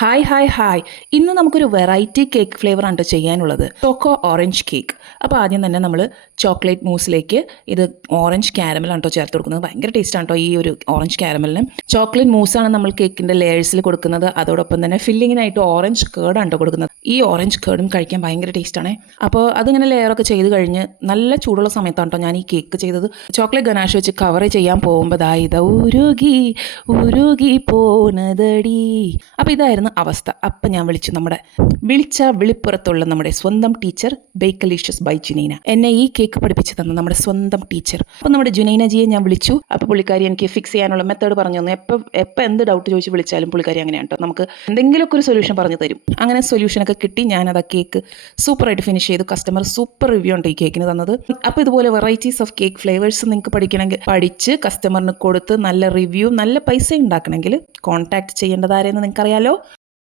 Hi hi hi ഇന്ന് നമുക്കൊരു variety cake ഫ്ലേവറാണ് കേട്ടോ ചെയ്യാനുള്ളത്. Choco orange cake. അപ്പോൾ ആദ്യം തന്നെ നമ്മൾ ചോക്ലേറ്റ് മൂസിലേക്ക് ഇത് ഓറഞ്ച് ക്യാരമലാണ് കേട്ടോ ചേർത്ത് കൊടുക്കുന്നത്. ഭയങ്കര ടേസ്റ്റാണ് കേട്ടോ ഈ ഒരു ഓറഞ്ച് ക്യാരമലിന്. ചോക്ലേറ്റ് മൂസാണ് നമ്മൾ കേക്കിൻ്റെ ലെയേഴ്സിൽ കൊടുക്കുന്നത്. അതോടൊപ്പം തന്നെ ഫില്ലിങ്ങിനായിട്ട് ഓറഞ്ച് കേർഡാണ് കേട്ടോ കൊടുക്കുന്നത്. ഈ ഓറഞ്ച് കേർഡും കഴിക്കാൻ ഭയങ്കര ടേസ്റ്റാണ്. അപ്പോൾ അതിങ്ങനെ ലെയറൊക്കെ ചെയ്ത് കഴിഞ്ഞ് നല്ല ചൂടുള്ള സമയത്താണ് കേട്ടോ ഞാൻ ഈ കേക്ക് ചെയ്തത്. ചോക്ലേറ്റ് ഗനാഷ് വെച്ച് കവർ ചെയ്യാൻ പോകുമ്പോൾ ഇതാ ഉരുകി ഉരുകി പോണതടി. അപ്പോൾ ഇതായിരുന്നു അവസ്ഥ. അപ്പം ഞാൻ വിളിച്ച വിളിപ്പുറത്തുള്ള നമ്മുടെ സ്വന്തം ടീച്ചർ ബേക്കലീഷ്യസ് ബൈ ജുനൈന, എന്നെ ഈ കേക്ക് പഠിപ്പിച്ചു തന്ന നമ്മുടെ സ്വന്തം ടീച്ചർ. അപ്പോൾ നമ്മുടെ ജുനൈന ജിയെ ഞാൻ വിളിച്ചു. അപ്പോൾ പുള്ളിക്കാരി എനിക്ക് ഫിക്സ് ചെയ്യാനുള്ള മെത്തേഡ് പറഞ്ഞു തന്നു. എപ്പോൾ എന്ത് ഡൗട്ട് ചോദിച്ച് വിളിച്ചാലും പുള്ളിക്കാരി അങ്ങനെയാണ് കേട്ടോ, നമുക്ക് എന്തെങ്കിലുമൊക്കെ ഒരു സൊല്യൂഷൻ പറഞ്ഞു തരും. അങ്ങനെ സൊല്യൂഷനൊക്കെ കിട്ടി. ഞാനത് ആ കേക്ക് സൂപ്പറായിട്ട് ഫിനിഷ് ചെയ്തു. കസ്റ്റമർ സൂപ്പർ റിവ്യൂ ഉണ്ട് ഈ കേക്കിന് തന്നത്. അപ്പോൾ ഇതുപോലെ വെറൈറ്റീസ് ഓഫ് കേക്ക് ഫ്ലേവേഴ്സ് നിങ്ങൾക്ക് പഠിക്കണമെങ്കിൽ പഠിച്ച് കസ്റ്റമറിന് കൊടുത്ത് നല്ല റിവ്യൂ നല്ല പൈസ ഉണ്ടാക്കണമെങ്കിൽ കോൺടാക്ട് ചെയ്യേണ്ടതാരെന്ന് നിങ്ങൾക്കറിയാലോ.